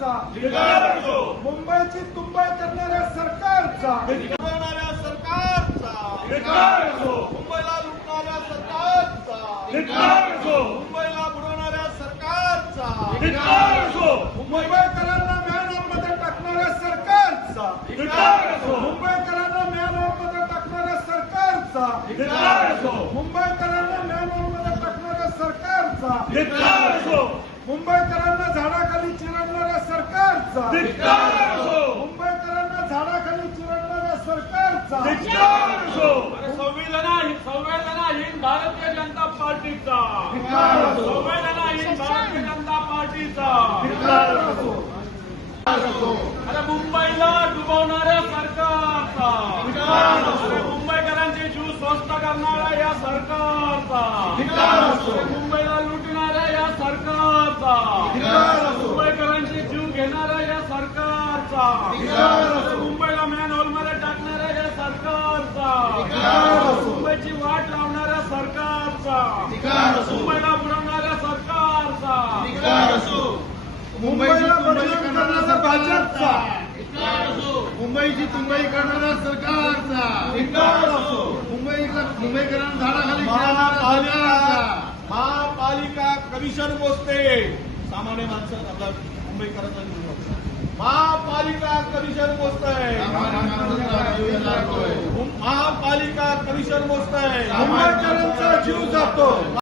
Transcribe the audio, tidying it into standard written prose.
सरकारचा, मुंबईची तुंबळ करणाऱ्या सरकारचा, बुडवणाऱ्या सरकारचा, मुंबईला लुटणाऱ्या सरकारचा, मुंबईला बुडवणाऱ्या सरकारचा, मुंबईकरांना मॅनहोलमध्ये टाकणाऱ्या सरकारचा, मुंबईकरांना मॅनहोलमध्ये टाकणाऱ्या सरकारचा, मुंबईकरांना मॅनहोलमध्ये टाकणाऱ्या सरकारचा, मुंबईकरांना झाडाखाली चिरडणाऱ्या सरकारचा, मुंबईकरांना झाडाखाली चिरडणाऱ्या सरकारचा, संवेदनाहीन भारतीय जनता पार्टीचा, संवेदनाहीन भारतीय जनता पार्टीचा, अरे मुंबईला डुबवणाऱ्या सरकारचा, अरे मुंबईकरांचे जीव स्वस्त करणाऱ्या या सरकारचा, अरे मुंबईला लुटणाऱ्या या सरकारचा, मुंबईकरांचे जीव घेणाऱ्या या सरकारचा, अरे मुंबईला मॅनहोलमध्ये टाकणाऱ्या या सरकारचा, मुंबईची वाट लावणाऱ्या सरकारचा, मुंबईला बुडवणाऱ्या सरकारचा, मुंबईला बदनाम करणाऱ्या भाजपचा, मुंबईची तुंबई करणाऱ्या सरकारचा, मुंबईकरांना झाडाखाली महापालिका कमिशन मोजते. सामान्य माणसं आपला मुंबईकरांचा महापालिका कमिशन मोजतंय, महापालिका कमिशन मोजतंय, मुंबईकरांचा जीव जातो.